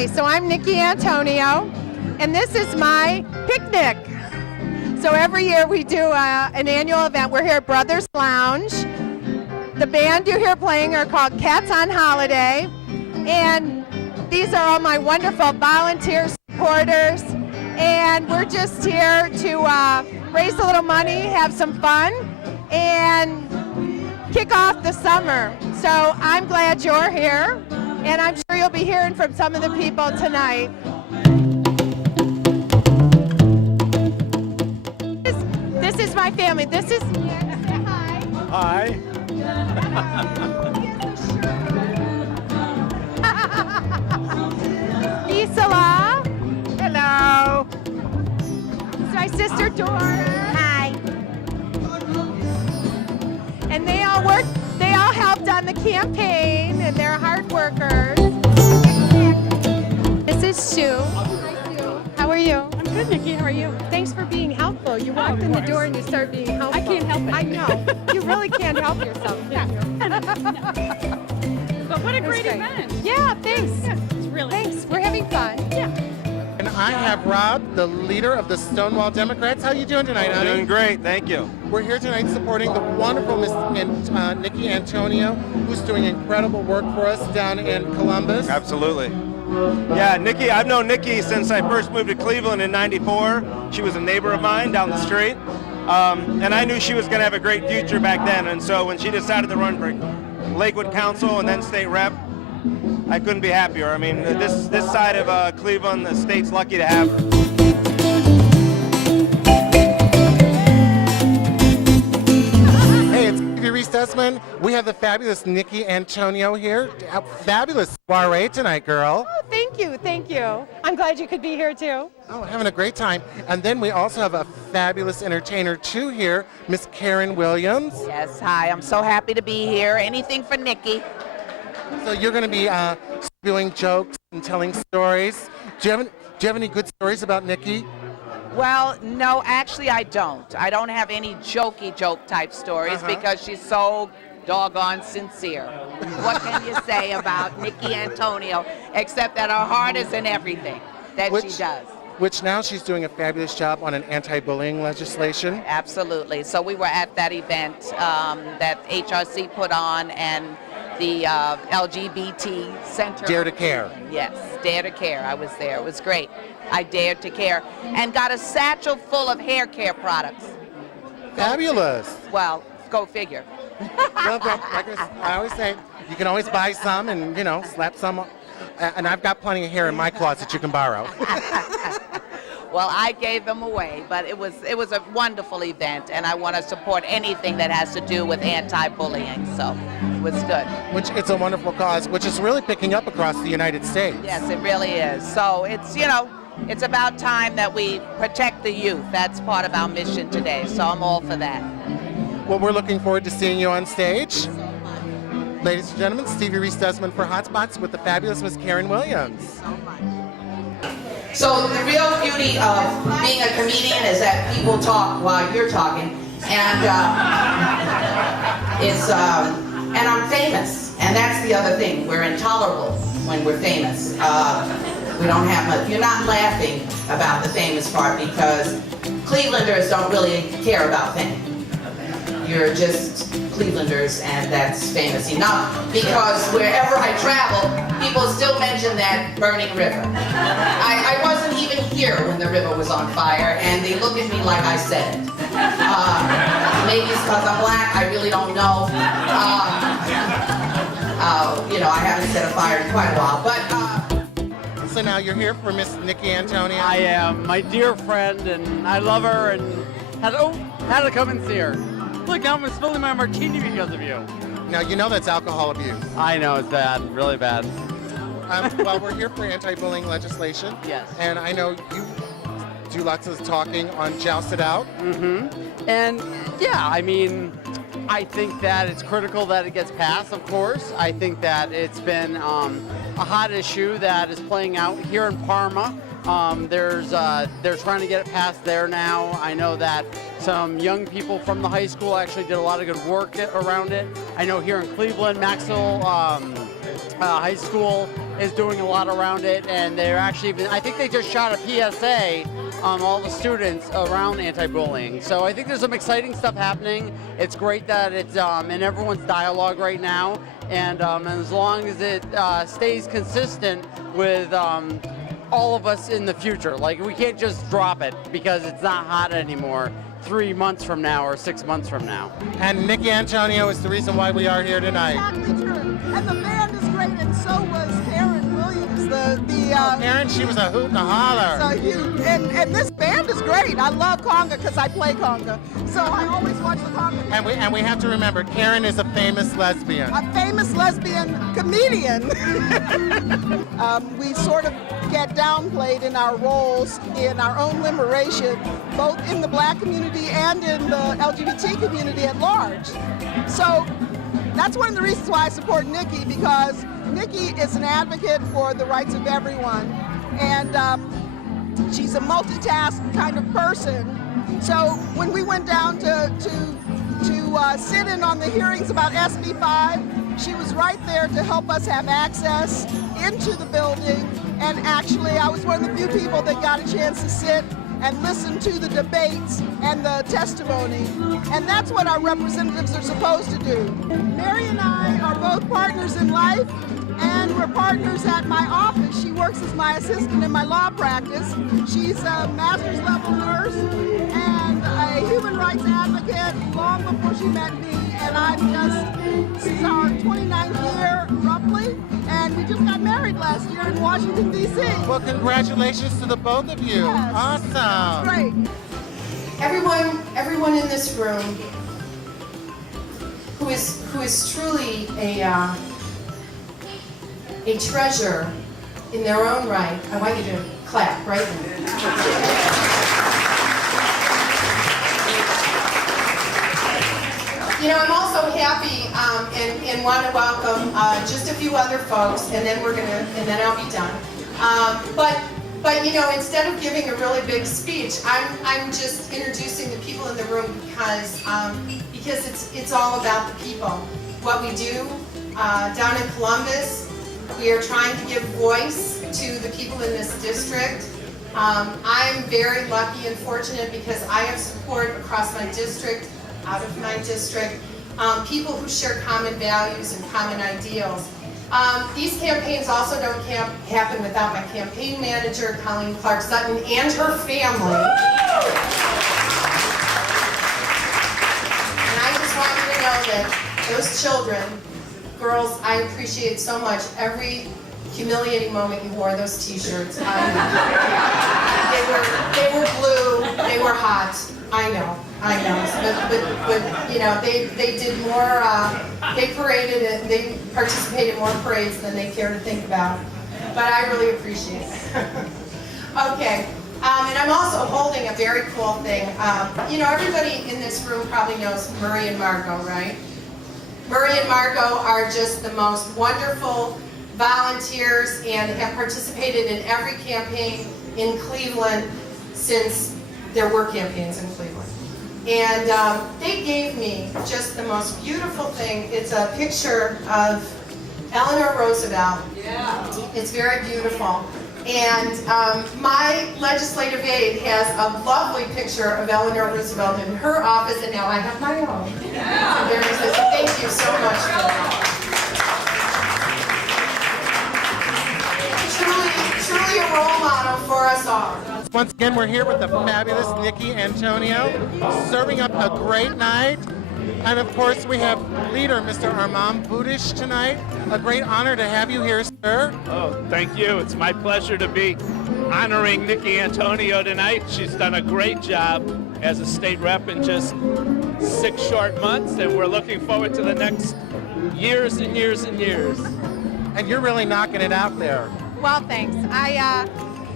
Hi, so I'm Nicki Antonio, and this is my picnic. So every year we do an annual event. We're here at Brothers Lounge. The band you hear playing are called Cats on Holiday, and these are all my wonderful volunteer supporters, and we're just here to raise a little money, have some fun, and kick off the summer. So I'm glad you're here, and I'm sure you'll be hearing from some of the people tonight. This is my family. This is hi. Hi. Isala. Hello. This is my sister Dora. Hi. And they all helped on the campaign, and they're hard workers. This is Sue. Hi, Sue. How are you? I'm good, Nicki. How are you? Thanks for being helpful. You walked in the door and you started being helpful. I can't help it. I know. You really can't help yourself, can you? But what a great event. Yeah, thanks. Yeah, it's really Thanks. We're having fun. Yeah. And I have Rob, the leader of the Stonewall Democrats. How you doing tonight, honey? Doing great, thank you. We're here tonight supporting the wonderful Miss Nicki Antonio, who's doing incredible work for us down in Columbus. Absolutely. Yeah, Nicki, I've known Nicki since I first moved to Cleveland in '94. She was a neighbor of mine down the street. And I knew she was going to have a great future back then. And so when she decided to run for Lakewood Council and then state rep, I couldn't be happier. I mean, this side of Cleveland, the state's lucky to have her. Hey, it's Stevie Reese-Desmond. We have the fabulous Nicki Antonio here. A fabulous soiree tonight, girl. Oh, thank you. Thank you. I'm glad you could be here, too. Oh, having a great time. And then we also have a fabulous entertainer, too, here, Miss Karen Williams. Yes, hi. I'm so happy to be here. Anything for Nicki. So you're going to be spewing jokes and telling stories. Do you have any good stories about Nicki? Well, no, actually I don't. I don't have any jokey joke type stories because she's so doggone sincere. What can you say about Nicki Antonio except that her heart is in everything that she does? Which now she's doing a fabulous job on an anti-bullying legislation. Absolutely. So we were at that event that HRC put on, and the LGBT Center. Dare to Care. Yes, Dare to Care. I was there. It was great. I dared to care and got a satchel full of hair care products. Fabulous. Well, go figure. Well, like I always say, you can always buy some and, slap some. And I've got plenty of hair in my closet you can borrow. Well, I gave them away, but it was a wonderful event, and I want to support anything that has to do with anti-bullying, so it was good. Which it's a wonderful cause, which is really picking up across the United States. Yes, it really is. So it's, it's about time that we protect the youth. That's part of our mission today, so I'm all for that. Well, we're looking forward to seeing you on stage. Ladies and gentlemen, Stevie Reese-Desmond for Hot Spots with the fabulous Miss Karen Williams. So the real beauty of being a comedian is that people talk while you're talking, and and I'm famous, and that's the other thing. We're intolerable when we're famous. We don't have much. You're not laughing about the famous part because Clevelanders don't really care about fame. You're just Clevelanders, and that's famous enough because wherever I travel, people still mention that burning river. I wasn't even here when the river was on fire, and they look at me like I said it. Maybe it's because I'm black, I really don't know. I haven't set a fire in quite a while, but So now you're here for Miss Nicki Antonio. I am my dear friend, and I love her, and had to come and see her. Look, now I'm spilling my martini because of you. Now, you know that's alcohol abuse. I know, it's bad, really bad. Well, we're here for anti-bullying legislation. Yes. And I know you do lots of talking on Joust It Out. And yeah, I mean, I think that it's critical that it gets passed, of course. I think that it's been a hot issue that is playing out here in Parma. They're trying to get it passed there now. I know that some young people from the high school actually did a lot of good work around it. I know here in Cleveland, Maxwell High School is doing a lot around it, and they're actually even, I think they just shot a PSA on all the students around anti-bullying. So I think there's some exciting stuff happening. It's great that it's in everyone's dialogue right now, and as long as it stays consistent with all of us in the future. Like, we can't just drop it because it's not hot anymore 3 months from now or 6 months from now. And Nicki Antonio is the reason why we are here tonight. Exactly true. And the band is great, and so was Karen Williams. Karen, she was a hoot and a holler. So huge. And this band is great. I love conga because I play conga. So I always watch the conga. And we have to remember, Karen is a famous lesbian. A famous lesbian comedian. We sort of get downplayed in our roles in our own liberation, both in the black community and in the LGBT community at large. So that's one of the reasons why I support Nicki, because Nicki is an advocate for the rights of everyone, and she's a multitask kind of person. So when we went down to sit in on the hearings about SB 5, she was right there to help us have access into the building, and actually I was one of the few people that got a chance to sit and listen to the debates and the testimony. And that's what our representatives are supposed to do. Mary and I are both partners in life, and we're partners at my office. She works as my assistant in my law practice. She's a master's level nurse and a human rights advocate long before she met me. And this is our 29th year, roughly, and we just got married last year in Washington, D.C. Well, congratulations to the both of you. Yes. Awesome. Great. Everyone in this room who is truly a treasure in their own right. I want you to clap right now. You know, I'm also happy and want to welcome just a few other folks, and then I'll be done. But you know, instead of giving a really big speech, I'm just introducing the people in the room because it's all about the people. What we do down in Columbus, we are trying to give voice to the people in this district. I'm very lucky and fortunate because I have support across my district, out of my district, people who share common values and common ideals. These campaigns also don't happen without my campaign manager, Colleen Clark Sutton, and her family. And I just want you to know that those children, girls, I appreciate so much every humiliating moment you wore those t-shirts. They were blue, they were hot. I know. But you know, they did more, they paraded it, they participated in more parades than they care to think about. But I really appreciate it. Okay, and I'm also holding a very cool thing. You know, everybody in this room probably knows Murray and Margot, right? Murray and Margot are just the most wonderful volunteers and have participated in every campaign in Cleveland since there were campaigns in Cleveland. And they gave me just the most beautiful thing. It's a picture of Eleanor Roosevelt. Yeah. It's very beautiful. And my legislative aide has a lovely picture of Eleanor Roosevelt in her office, and now I have my own. Yeah. So thank you so much for that. Truly a role model for us all. Once again, we're here with the fabulous Nicki Antonio, serving up a great night. And of course, we have leader, Mr. Armand Budish tonight. A great honor to have you here, sir. Oh, thank you. It's my pleasure to be honoring Nicki Antonio tonight. She's done a great job as a state rep in just 6 short months, and we're looking forward to the next years and years and years. And you're really knocking it out there. Well, thanks.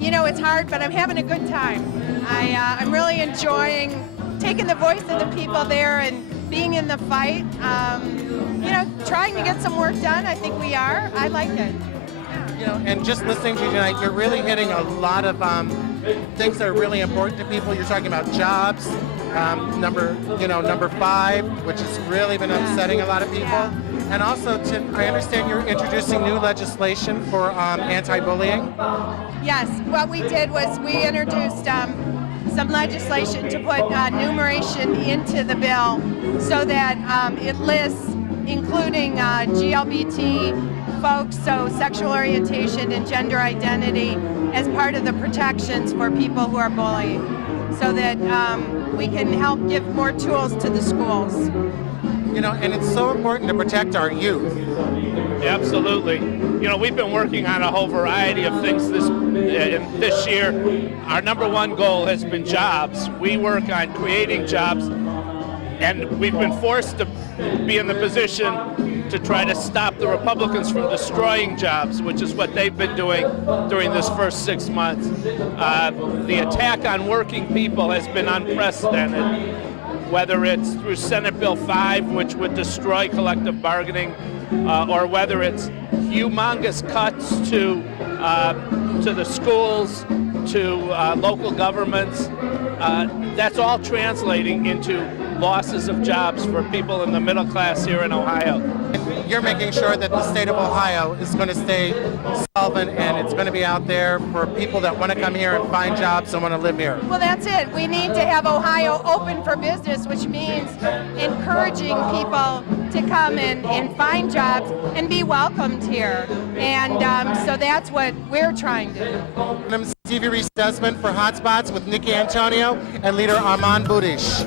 You know, it's hard, but I'm having a good time. I'm really enjoying taking the voice of the people there and being in the fight. You know, trying to get some work done. I think we are. I like it. You know, and just listening to you tonight, you're really hitting a lot of things that are really important to people. You're talking about jobs, number 5, which has really been upsetting a lot of people. And also, I understand you're introducing new legislation for anti-bullying. Yes, what we did was we introduced some legislation to put numeration into the bill so that it lists including GLBT folks, so sexual orientation and gender identity, as part of the protections for people who are bullied, so that we can help give more tools to the schools. You know, and it's so important to protect our youth. Absolutely. You know, we've been working on a whole variety of things this year. Our number one goal has been jobs. We work on creating jobs, and we've been forced to be in the position to try to stop the Republicans from destroying jobs, which is what they've been doing during this first 6 months. The attack on working people has been unprecedented, whether it's through Senate Bill 5, which would destroy collective bargaining, or whether it's humongous cuts to the schools, to local governments. That's all translating into losses of jobs for people in the middle class here in Ohio. You're making sure that the state of Ohio is going to stay solvent, and it's going to be out there for people that want to come here and find jobs and want to live here. Well, that's it. We need to have Ohio open for business, which means encouraging people to come and find jobs and be welcomed here. And so that's what we're trying to do. I'm Stevie Reese Desmond for Hotspots with Nicki Antonio and leader Armand Budish.